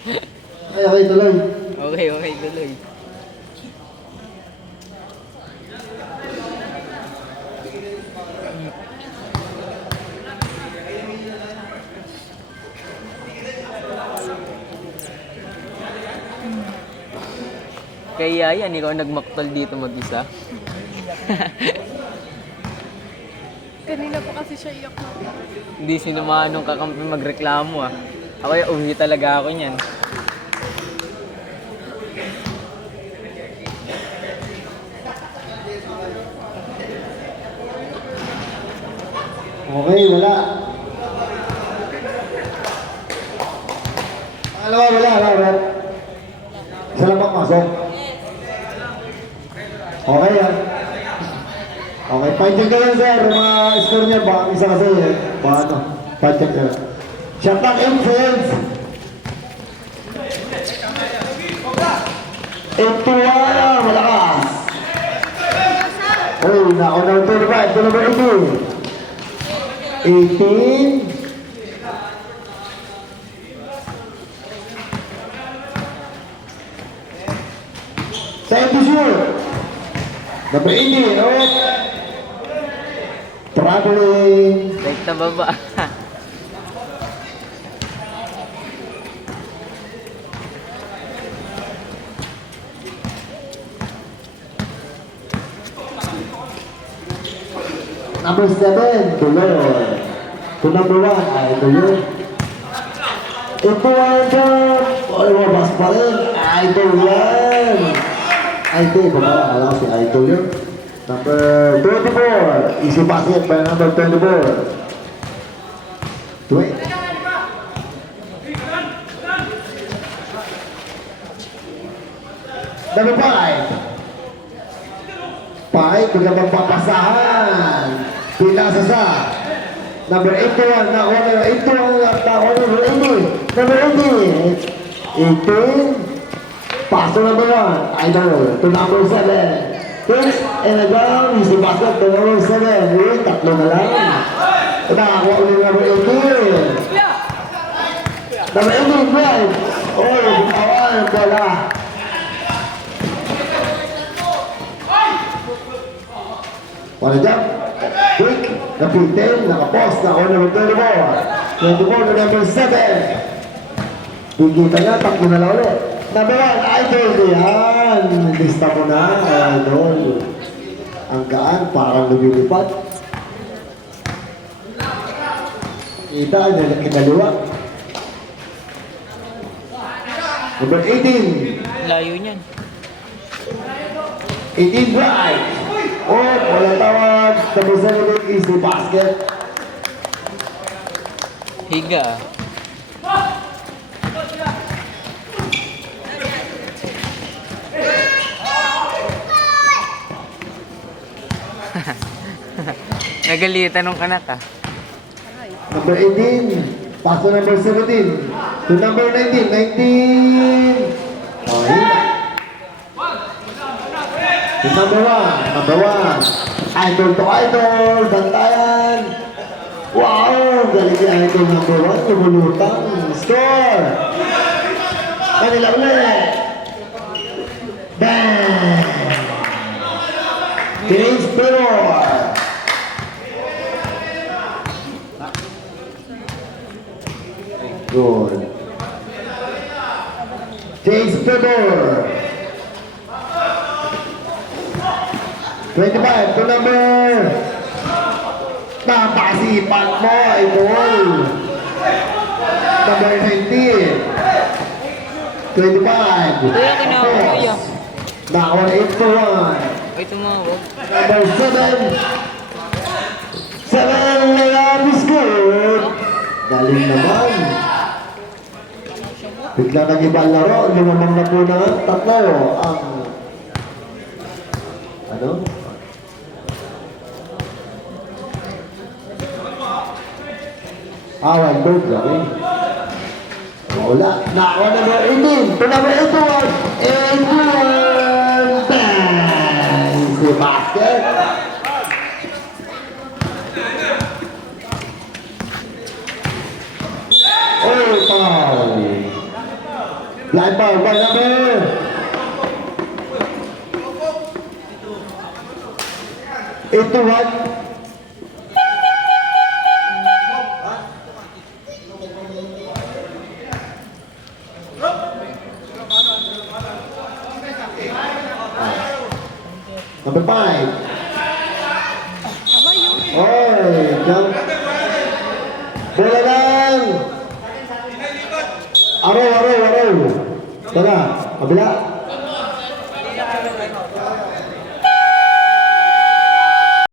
Ay, okay, tuloy. Okay, okay, tuloy. Kaya yan, ikaw nagmaktol dito mag-isa. Kanina pa kasi siya iyak na. Hindi sinamahan nung kakampi magreklamo ah. Ako yung uwi talaga ako niyan. Okay, wala. Pangalawa, wala. Isa lang pasok. Okay yan. Okay, pa-check ka lang sir. Mga score niya, baka isa kasi eh. Baka ano, pa-check ka lang. Shot back influence. 8-2, malakas. Oh, nako na 25, to number 18. 18. Time to shoot. Number 18, oh. Traveling. Like na baba. Number 7, Dolor. To number 1, Idol. Ito ang jump. O, lumabas pa rin. Idol yan. Idol, baka alam si Idol yun. Number 24, easy basket by number 24. 20. Number 5. 5, bigla magpapasahan. Pinasa sa number 81, nakuha na 81, nakuha na number 80. Number 80. 18. Paso number 1, Idol. To number 7. First and again, easy basket to number 7. Wait, tatlo na lang. Nakakuha ulit number 18. Number 18, right. Oh, awan, bola. Wala jump. Quick. Napitin. Nakapost. Nakuha number 24. 24 to number 7. Pagkita niya, takbo na lang ulit. Number 1, Idol. Yan. Lista mo na, Idol. Ang gaan, parang lumilipad. Kita, kinaliwa. Number 18. Layo niyan. 18 right. Oh, wala tawag. Number 7 is the basket. Higa. Nagalitan nung anak ah. Number 18. Paso number 17. To number 19. 19. Oh, yun. To number 1. Number 1. Idol to Idol. Bantayan. Wow! Galing ni Idol number 1. Lumulutang. Score! Kanila ulit. Bang! James Taylor. Good. James Taylor. 25 to number. Napasipan mo, Idol. Number 19. 25. Kuya, kinakaw, kuya. Nakuha 8 to 1. Ay, tumawag. Number 7. 7 layup is good. Galing naman. Bigla nag-iba ang laro. Lumamang na po na tatlo. Ang ano? One bird lang eh. Wala. Nakuha number 18. To number 81. 81. Bang! Si basket. Oh, foul. Line ball by number. Itu one. Number 5. Tama yun. Oy, jump. Bola lang. Araw. Tara, kabila.